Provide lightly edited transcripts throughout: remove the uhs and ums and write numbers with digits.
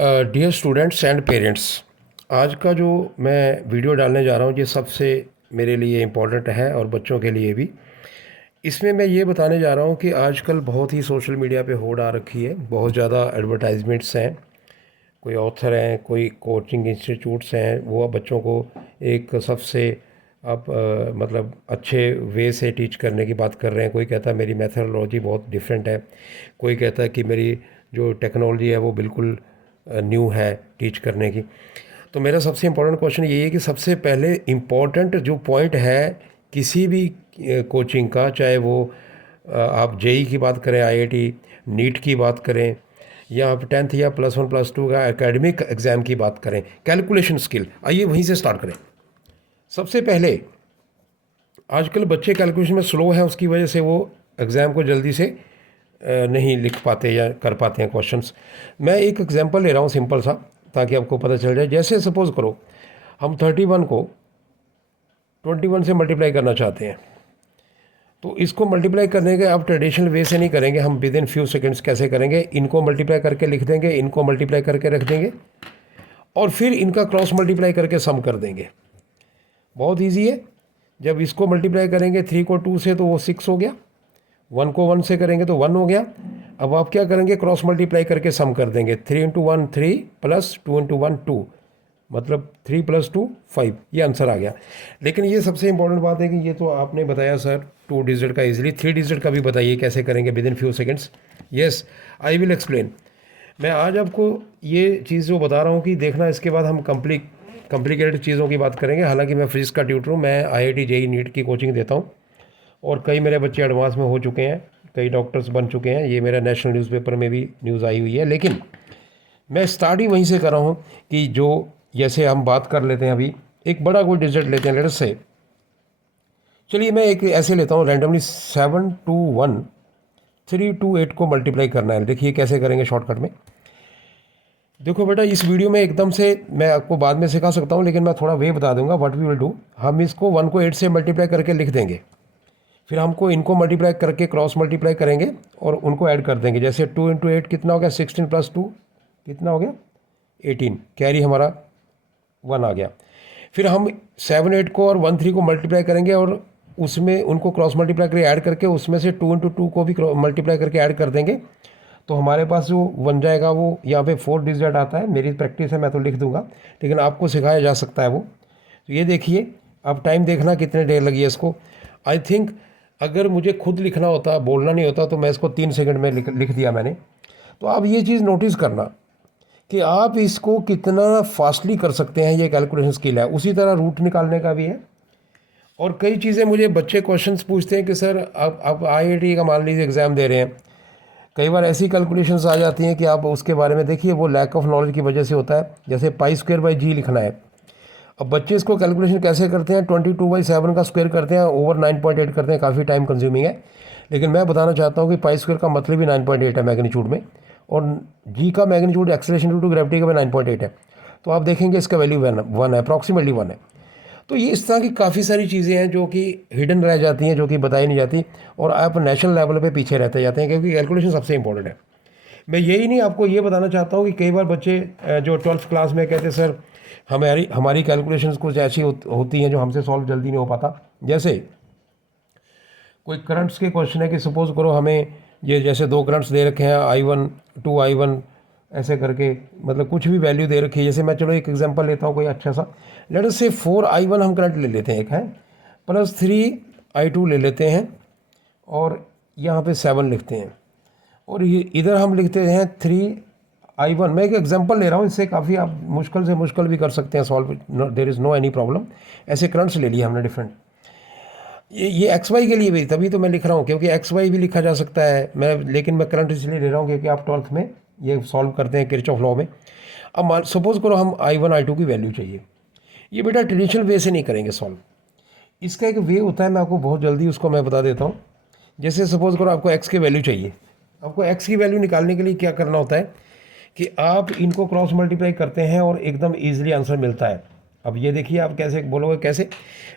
Dear students and parents, आज का जो मैं वीडियो डालने जा रहा हूँ ये सबसे मेरे लिए इम्पोर्टेंट है और बच्चों के लिए भी। इसमें मैं ये बताने जा रहा हूँ कि आजकल बहुत ही सोशल मीडिया पे होड़ आ रखी है, बहुत ज़्यादा एडवर्टाइजमेंट्स हैं, कोई ऑथर हैं, कोई कोचिंग इंस्टीट्यूट्स हैं, वो अब बच्चों को एक सबसे मतलब अच्छे वे से टीच करने की बात कर रहे हैं। कोई कहता है मेरी मेथडोलॉजी बहुत डिफरेंट है, कोई कहता है कि मेरी जो टेक्नोलॉजी है वो बिल्कुल न्यू है टीच करने की। तो मेरा सबसे इम्पोर्टेंट क्वेश्चन ये है कि सबसे पहले इम्पोर्टेंट जो पॉइंट है किसी भी कोचिंग का, चाहे वो आप जेई की बात करें, आईआईटी नीट की बात करें, या आप 10th या +1 +2 का एकेडमिक एग्ज़ाम की बात करें, कैलकुलेशन स्किल, आइए वहीं से स्टार्ट करें। सबसे पहले आजकल बच्चे कैलकुलेशन में स्लो हैं, उसकी वजह से वो एग्ज़ाम को जल्दी से नहीं लिख पाते या कर पाते हैं क्वेश्चंस। मैं एक एग्जांपल ले रहा हूँ सिंपल सा, ताकि आपको पता चल जाए। जैसे सपोज़ करो हम 31 को 21 से मल्टीप्लाई करना चाहते हैं, तो इसको मल्टीप्लाई करने के आप ट्रेडिशनल वे से नहीं करेंगे, हम विद इन फ्यू सेकेंड्स कैसे करेंगे, इनको मल्टीप्लाई करके लिख देंगे, इनको मल्टीप्लाई करके रख देंगे और फिर इनका क्रॉस मल्टीप्लाई करके सम कर देंगे। बहुत ईजी है। जब इसको मल्टीप्लाई करेंगे 3 को 2 से तो वो 6 हो गया, 1 को 1 से करेंगे तो 1 हो गया। अब आप क्या करेंगे, क्रॉस मल्टीप्लाई करके सम कर देंगे। 3 × 1 3 + 2 × 1 2, मतलब 3 + 2 5, ये आंसर आ गया। लेकिन ये सबसे इंपॉर्टेंट बात है कि ये तो आपने बताया सर 2 डिजिट का, इजीली 3 डिजिट का भी बताइए कैसे करेंगे with in few seconds. Yes, I will explain. मैं आज आपको ये चीज़ जो बता रहा हूँ कि देखना, इसके बाद हम कॉम्प्लिकेटेड चीज़ों की बात करेंगे। हालांकि मैं फिजिक्स का ट्यूटर हूँ, मैं आईआईटी जेईई नीट की कोचिंग देता हूँ और कई मेरे बच्चे एडवांस में हो चुके हैं, कई डॉक्टर्स बन चुके हैं, ये मेरा नेशनल न्यूज़पेपर में भी न्यूज़ आई हुई है। लेकिन मैं स्टार्ट ही वहीं से कर रहा हूँ कि जो जैसे हम बात कर लेते हैं, अभी एक बड़ा कोई डिजिट लेते हैं, लेट्स से, चलिए मैं एक ऐसे लेता हूँ रैंडमली 7 2 1 3 2 8 को मल्टीप्लाई करना है। देखिए कैसे करेंगे शॉर्टकट में। देखो बेटा, इस वीडियो में एकदम से मैं आपको बाद में सिखा सकता हूँ, लेकिन मैं थोड़ा वे बता दूंगा व्हाट वी विल डू। हम इसको 1 को 8 से मल्टीप्लाई करके लिख देंगे, फिर हमको इनको मल्टीप्लाई करके क्रॉस मल्टीप्लाई करेंगे और उनको ऐड कर देंगे। जैसे 2 × 8 कितना हो गया, 16 + 2 कितना हो गया, 18, कैरी हमारा 1 आ गया। फिर हम 7 8 को और 1 3 को मल्टीप्लाई करेंगे और उसमें उनको क्रॉस मल्टीप्लाई करके ऐड करके उसमें से 2 × 2 को भी मल्टीप्लाई करके ऐड कर देंगे। तो हमारे पास जो बन जाएगा वो यहाँ पे 4 डिजिट आता है। मेरी प्रैक्टिस है, मैं तो लिख दूंगा, लेकिन आपको सिखाया जा सकता है वो। तो ये देखिए, अब टाइम देखना कितने देर लगी है इसको। आई थिंक अगर मुझे खुद लिखना होता, बोलना नहीं होता, तो मैं इसको 3 सेकंड में लिख दिया मैंने। तो आप ये चीज़ नोटिस करना कि आप इसको कितना फास्टली कर सकते हैं, ये कैलकुलेशन स्किल है। उसी तरह रूट निकालने का भी है। और कई चीज़ें मुझे बच्चे क्वेश्चंस पूछते हैं कि सर आप आईआईटी का मान लीजिए एग्ज़ाम दे रहे हैं, कई बार ऐसी कैलकुलेशंस आ जाती हैं कि आप उसके बारे में देखिए, वो लैक ऑफ नॉलेज की वजह से होता है। जैसे π² लिखना है, अब बच्चे इसको कैलकुलेशन कैसे करते हैं, 22/7 का स्क्वायर करते हैं, ओवर 9.8 करते हैं, काफ़ी टाइम कंज्यूमिंग है। लेकिन मैं बताना चाहता हूँ कि π² का मतलब ही 9.8 है मैग्नीट्यूड में, और जी का magnitude acceleration due to gravity का भी 9.8 है। तो आप देखेंगे इसका वैल्यू 1 है, अप्रॉक्सीमेटली 1 है। तो ये इस तरह की काफ़ी सारी चीज़ें हैं जो कि हिडन रह जाती हैं, जो कि बताई नहीं जाती, और आप नेशनल लेवल पे पीछे रहते जाते हैं, क्योंकि कैलकुलेशन सबसे इंपॉर्टेंट है। मैं यही नहीं आपको ये बताना चाहता हूँ कि कई बार बच्चे जो 12th क्लास में कहते सर हमारी कैलकुलेशंस कुछ ऐसी होती हैं जो हमसे सॉल्व जल्दी नहीं हो पाता। जैसे कोई करंट्स के क्वेश्चन है कि सपोज़ करो हमें ये जैसे 2 करंट्स दे रखे हैं, I1 2I1 ऐसे करके, मतलब कुछ भी वैल्यू दे रखी है। जैसे मैं चलो एक एग्जांपल लेता हूँ कोई अच्छा सा, लेट अस से 4I1 हम करंट ले लेते हैं एक है, +3I2 ले लेते हैं और यहाँ पे 7 लिखते हैं, और ये इधर हम लिखते हैं 3I1। मैं एक एग्जांपल ले रहा हूँ, इससे काफ़ी आप मुश्किल से मुश्किल भी कर सकते हैं solve, there is no any problem. ऐसे करंट्स ले लिए हमने डिफरेंट। ये XY के लिए भी, तभी तो मैं लिख रहा हूँ, क्योंकि XY भी लिखा जा सकता है मैं, लेकिन मैं करंट इसलिए ले रहा हूँ क्योंकि आप 12th में ये सॉल्व करते हैं किरचॉफ लॉ में। अब सपोज़ करो हम I1 I2 की वैल्यू चाहिए। ये बेटा ट्रेडिशनल वे से नहीं करेंगे सॉल्व, इसका एक वे होता है, मैं आपको बहुत जल्दी उसको मैं बता देता हूँ। जैसे सपोज़ करो आपको x की वैल्यू चाहिए, आपको x की वैल्यू निकालने के लिए क्या करना होता है कि आप इनको क्रॉस मल्टीप्लाई करते हैं और एकदम ईजिली आंसर मिलता है। अब ये देखिए, आप कैसे बोलोगे, कैसे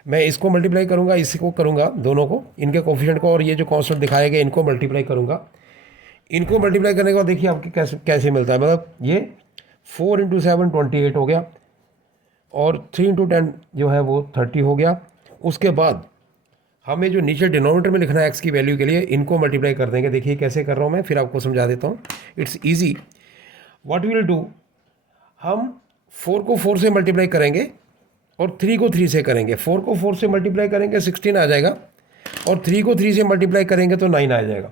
मैं इसको मल्टीप्लाई करूँगा, इसको करूँगा, दोनों को, इनके कोफिशिएंट को, और ये जो कांस्टेंट दिखाए गए इनको मल्टीप्लाई करूँगा। इनको मल्टीप्लाई करने के बाद देखिए आपके कैसे कैसे मिलता है, मतलब ये 4 इंटू 7 28 हो गया, और 3 इंटू 10 जो है वो 30 हो गया। उसके बाद हमें जो नीचे डिनोमिनेटर में लिखना है एक्स की वैल्यू के लिए, इनको मल्टीप्लाई कर देंगे। देखिए कैसे कर रहा हूँ मैं, फिर आपको समझा देता हूँ। It's easy. What will do, हम 4 को 4 से मल्टीप्लाई करेंगे और 3 को 3 से करेंगे। 4 को 4 से मल्टीप्लाई करेंगे 16 आ जाएगा, और 3 को 3 से मल्टीप्लाई करेंगे तो 9 आ जाएगा।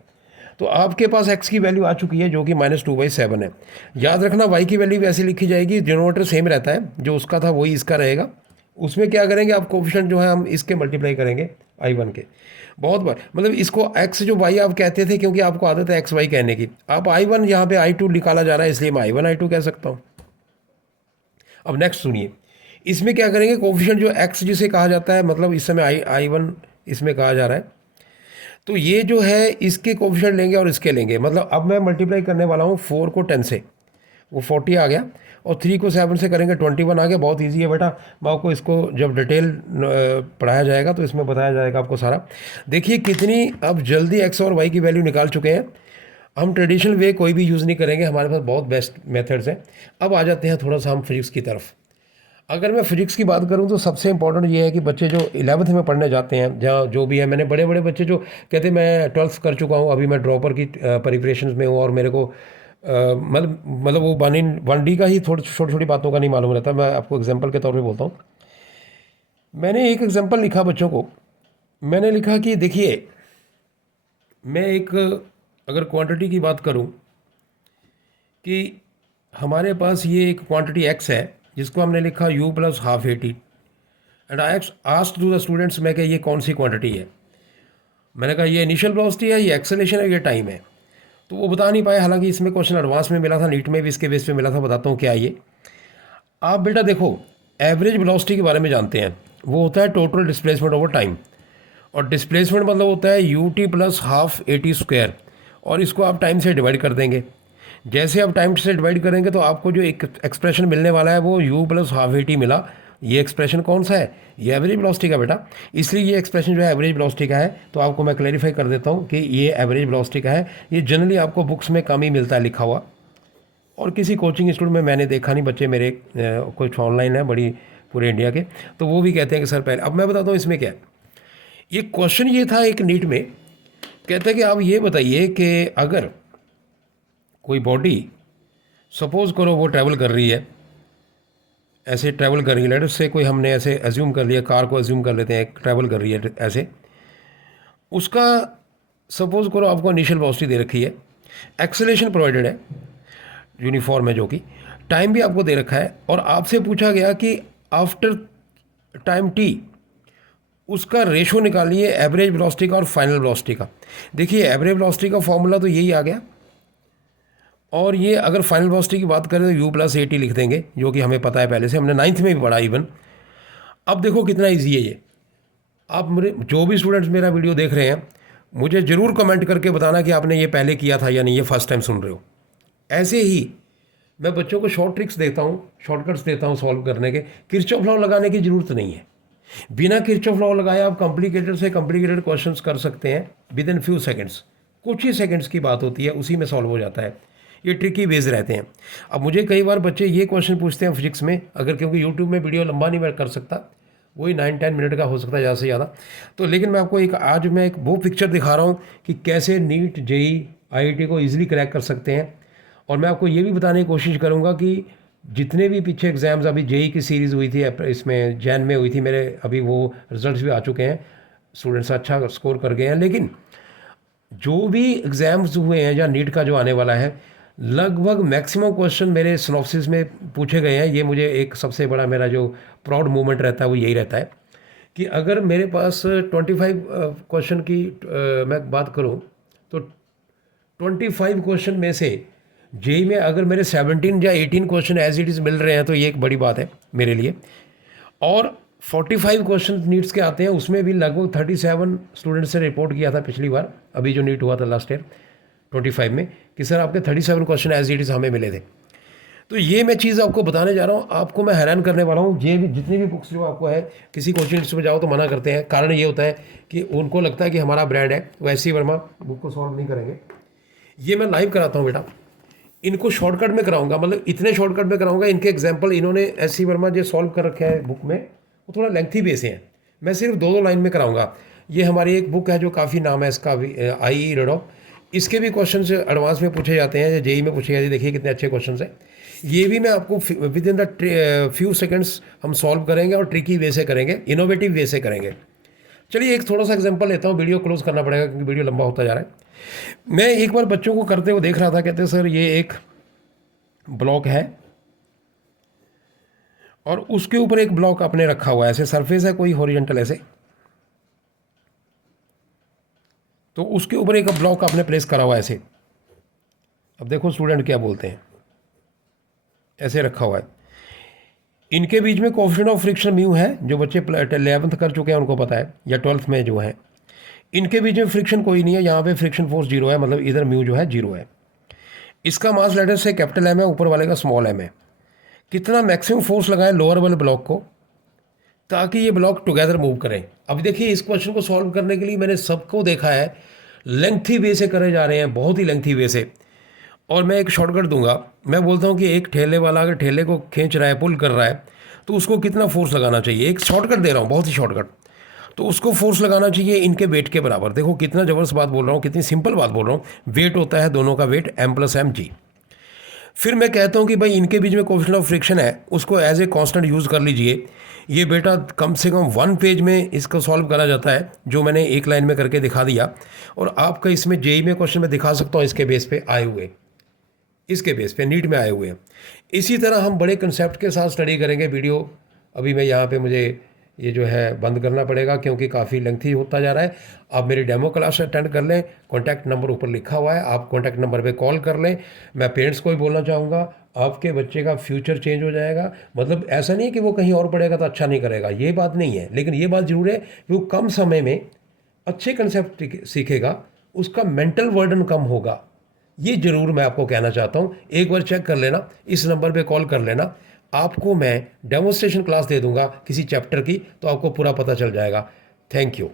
तो आपके पास x की वैल्यू आ चुकी है जो कि -2/7 है। याद रखना y की वैल्यू भी ऐसी लिखी जाएगी, डिनोमिनेटर सेम रहता है, जो उसका था वही इसका रहेगा। उसमें क्या करेंगे, आप कोफिशिएंट जो है हम इसके मल्टीप्लाई करेंगे i1 के। बहुत बार मतलब इसको x जो y आप कहते थे, क्योंकि आपको आदत है xy कहने की। आप i1 यहाँ पे i2 निकाला जा रहा है, इसलिए मैं i1 i2 कह सकता हूँ। अब नेक्स्ट सुनिए, इसमें क्या करेंगे, कोफिशिएंट जो x जिसे कहा जाता है, मतलब इस समय i1 इसमें कहा जा रहा है, तो ये जो है इसके कोफिशिएंट लेंगे और इसके लेंगे। मतलब अब मैं मल्टीप्लाई करने वाला हूँ 4 को 10 से, वो 40 आ गया, और 3 को 7 से करेंगे 21 आ गया। बहुत इजी है बेटा, मैं आपको इसको जब डिटेल पढ़ाया जाएगा तो इसमें बताया जाएगा आपको सारा। देखिए कितनी अब जल्दी एक्स और वाई की वैल्यू निकाल चुके हैं। हम ट्रेडिशनल वे कोई भी यूज़ नहीं करेंगे, हमारे पास बहुत बेस्ट मेथड्स हैं। अब आ जाते हैं थोड़ा सा हम फिजिक्स की तरफ। अगर मैं फिजिक्स की बात करूं तो सबसे इंपॉर्टेंट ये है कि बच्चे जो 11th में पढ़ने जाते हैं, जहाँ जो भी है, मैंने बड़े बड़े बच्चे जो कहते हैं मैं 12th कर चुका हूं, अभी मैं ड्रॉपर की प्रिपरेशन में हूं, और मेरे को मतलब वो 1D का ही थोड़ी छोटी छोटी बातों का नहीं मालूम रहता। मैं आपको एग्जांपल के तौर पे बोलता हूँ। मैंने एक एग्जांपल लिखा बच्चों को, मैंने लिखा कि देखिए, मैं एक अगर क्वांटिटी की बात करूं कि हमारे पास ये एक क्वांटिटी x है, जिसको हमने लिखा u plus half a t, and I asked to the students, मैं क्या ये कौन सी क्वांटिटी है। मैंने कहा ये इनिशियल वेलोसिटी है, ये एक्सेलरेशन है, ये टाइम है। तो वो बता नहीं पाए, हालांकि इसमें क्वेश्चन एडवांस में मिला था, नीट में भी इसके बेस पे मिला था। बताता हूँ क्या ये। आप बेटा देखो, एवरेज वेलोसिटी के बारे में जानते हैं, वो होता है टोटल डिस्प्लेसमेंट ओवर टाइम, और डिस्प्लेसमेंट मतलब होता है U T plus half a T square, और इसको आप टाइम से डिवाइड कर देंगे। जैसे आप टाइम से डिवाइड करेंगे तो आपको जो एक एक्सप्रेशन मिलने वाला है वो u plus half a T मिला। ये एक्सप्रेशन कौन सा है, ये एवरेज वेलोसिटी का बेटा, इसलिए ये एक्सप्रेशन जो है एवरेज वेलोसिटी का है। तो आपको मैं क्लैरिफाई कर देता हूँ कि ये एवरेज वेलोसिटी का है। ये जनरली आपको बुक्स में कम ही मिलता है लिखा हुआ, और किसी कोचिंग इंस्टीट्यूट में मैंने देखा नहीं। बच्चे मेरे कुछ ऑनलाइन है बड़ी पूरे इंडिया के, तो वो भी कहते हैं कि सर पहले। अब मैं बताता हूँ इसमें क्या है। ये क्वेश्चन ये था एक नीट में, कहते हैं कि आप ये बताइए कि अगर कोई बॉडी, सपोज करो वो ट्रैवल कर रही है, ऐसे ट्रैवल कर रही है, लेट से कोई हमने ऐसे एज्यूम कर लिया, कार को एज्यूम कर लेते हैं, ट्रैवल कर रही है ऐसे, उसका सपोज करो आपको इनिशियल वेलोसिटी दे रखी है, एक्सेलरेशन प्रोवाइडेड है, यूनिफॉर्म है जो कि, टाइम भी आपको दे रखा है, और आपसे पूछा गया कि आफ्टर टाइम टी उसका रेशो निकालिए एवरेज वेलोसिटी का और फाइनल वेलोसिटी का। देखिए एवरेज वेलोसिटी का फॉर्मूला तो यही आ गया, और ये अगर फाइनल वेलोसिटी की बात करें तो u प्लस ए टी लिख देंगे, जो कि हमें पता है पहले से, हमने 9th में भी पढ़ा इवन। अब देखो कितना इजी है ये। आप मेरे जो भी स्टूडेंट्स मेरा वीडियो देख रहे हैं, मुझे ज़रूर कमेंट करके बताना कि आपने ये पहले किया था या नहीं, ये फर्स्ट टाइम सुन रहे हो। ऐसे ही मैं बच्चों को शॉर्ट ट्रिक्स देता हूँ, शॉर्टकट्स देता हूँ सॉल्व करने के। किरचॉफ लॉ लगाने की ज़रूरत नहीं है, बिना किरचॉफ लॉ लगाए आप कॉम्प्लिकेटेड से कॉम्प्लिकेटेड क्वेश्चंस कर सकते हैं विद इन फ्यू सेकंड्स। कुछ ही सेकंड्स की बात होती है, उसी में सॉल्व हो जाता है। ये ट्रिकी वेज रहते हैं। अब मुझे कई बार बच्चे ये क्वेश्चन पूछते हैं फिजिक्स में, अगर क्योंकि यूट्यूब में वीडियो लंबा नहीं मैं कर सकता, वही 9-10 मिनट का हो सकता है ज़्यादा से ज़्यादा, तो लेकिन मैं आपको आज मैं एक वो पिक्चर दिखा रहा हूँ कि कैसे नीट जेई आईआईटी को ईजिली क्रैक कर सकते हैं। और मैं आपको ये भी बताने की कोशिश करूँगा कि जितने भी पीछे एग्ज़ाम्स, अभी जेई की सीरीज़ हुई थी इसमें जैन में हुई थी मेरे, अभी वो रिजल्ट्स भी आ चुके हैं, स्टूडेंट्स अच्छा स्कोर कर गए हैं। लेकिन जो भी एग्ज़ाम्स हुए हैं या नीट का जो आने वाला है, लगभग मैक्सिमम क्वेश्चन मेरे सिनॉप्सिस में पूछे गए हैं। ये मुझे एक सबसे बड़ा मेरा जो प्राउड मोमेंट रहता है वो यही रहता है कि अगर मेरे पास 25 क्वेश्चन की मैं बात करूं तो 25 क्वेश्चन में से जेई में अगर मेरे 17 या 18 क्वेश्चन एज इट इज़ मिल रहे हैं तो ये एक बड़ी बात है मेरे लिए। और 45 क्वेश्चन नीट्स के आते हैं, उसमें भी लगभग 37 स्टूडेंट्स से रिपोर्ट किया था पिछली बार, अभी जो नीट हुआ था लास्ट ईयर 25 में, कि सर आपके 37 क्वेश्चन एज इट इज़ हमें मिले थे। तो ये मैं चीज़ आपको बताने जा रहा हूँ, आपको मैं हैरान करने वाला हूँ। ये भी जितनी भी बुक्स जो आपको है, किसी कोचिंग इंस्टीट्यूट में जाओ तो मना करते हैं, कारण ये होता है कि उनको लगता है कि हमारा ब्रांड है, वो ऐसी वर्मा बुक को सॉल्व नहीं करेंगे। ये मैं लाइव कराता हूँ बेटा, इनको शॉर्टकट में कराऊंगा, मतलब इतने शॉर्टकट में कराऊंगा। इनके एग्जाम्पल इन्होंने एस सी वर्मा जो सॉल्व कर रखे हैं बुक में, वो थोड़ा लेंथी बेस हैं। मैं सिर्फ 2-2 लाइन में कराऊंगा। ये हमारी एक बुक है जो काफ़ी नाम है इसका भी, आई रडो। इसके भी क्वेश्चन एडवांस में पूछे जाते हैं, जेई में पूछे जाते हैं। देखिए कितने अच्छे क्वेश्चन हैं। ये भी मैं आपको with in the few seconds हम सॉल्व करेंगे और ट्रिकी वे से करेंगे, इनोवेटिव वे से करेंगे। चलिए एक थोड़ा सा एग्जांपल लेता हूँ, वीडियो क्लोज करना पड़ेगा क्योंकि वीडियो लंबा होता जा रहा है। मैं एक बार बच्चों को करते हुए देख रहा था, कहते सर ये एक ब्लॉक है और उसके ऊपर एक ब्लॉक आपने रखा हुआ है, ऐसे सरफेस है कोई हॉरिजॉन्टल ऐसे, तो उसके ऊपर एक ब्लॉक आपने प्लेस करा हुआ है ऐसे। अब देखो स्टूडेंट क्या बोलते हैं, ऐसे रखा हुआ है। इनके बीच में कोएफिशिएंट ऑफ फ्रिक्शन म्यू है, जो बच्चे 11th कर चुके हैं उनको पता है, या 12th में जो है। इनके बीच में फ्रिक्शन कोई नहीं है, यहाँ पे फ्रिक्शन फोर्स 0 है, मतलब इधर म्यू जो है 0 है। इसका मास लेटर से कैपिटल एम है, ऊपर वाले का स्मॉल एम है। कितना मैक्सिमम फोर्स लगाए लोअर वाले ब्लॉक को ताकि ये ब्लॉक टुगेदर मूव करें। अब देखिए इस क्वेश्चन को सॉल्व करने के लिए मैंने सबको देखा है लेंथी वे से करे जा रहे हैं, बहुत ही लेंथी वे से। और मैं एक शॉर्टकट दूंगा, मैं बोलता हूँ कि एक ठेले वाला अगर ठेले को खींच रहा है, पुल कर रहा है, तो उसको कितना फोर्स लगाना चाहिए। एक शॉर्टकट दे रहा हूँ, बहुत ही शॉर्टकट। तो उसको फोर्स लगाना चाहिए इनके वेट के बराबर। देखो कितना ज़बरदस्त बात बोल रहा हूँ, कितनी सिंपल बात बोल रहा हूँ। वेट होता है दोनों का वेट m+m_g। फिर मैं कहता हूँ कि भाई इनके बीच में कोएफिशिएंट ऑफ फ्रिक्शन है, उसको एज ए कांस्टेंट यूज़ कर लीजिए। ये बेटा कम से कम 1 पेज में इसको सॉल्व करा जाता है, जो मैंने एक लाइन में करके दिखा दिया। और आपका इसमें जेई में क्वेश्चन मैं दिखा सकता हूँ इसके बेस पे आए हुए, इसके बेस पे नीट में आए हुए हैं। इसी तरह हम बड़े कंसेप्ट के साथ स्टडी करेंगे। वीडियो अभी मैं यहाँ पे मुझे ये जो है बंद करना पड़ेगा क्योंकि काफ़ी लेंथी होता जा रहा है। आप मेरी डेमो क्लास अटेंड कर लें, कॉन्टैक्ट नंबर ऊपर लिखा हुआ है, आप कॉन्टैक्ट नंबर पे कॉल कर लें। मैं पेरेंट्स को भी बोलना चाहूँगा, आपके बच्चे का फ्यूचर चेंज हो जाएगा। मतलब ऐसा नहीं है कि वो कहीं और पढ़ेगा तो अच्छा नहीं करेगा, ये बात नहीं है। लेकिन ये बात ज़रूर है कि वो कम समय में अच्छे कंसेप्ट सीखेगा, उसका मेंटल वर्डन कम होगा। ये ज़रूर मैं आपको कहना चाहता हूँ। एक बार चेक कर लेना, इस नंबर पे कॉल कर लेना। आपको मैं डेमोन्स्ट्रेशन क्लास दे दूंगा किसी चैप्टर की, तो आपको पूरा पता चल जाएगा। Thank you.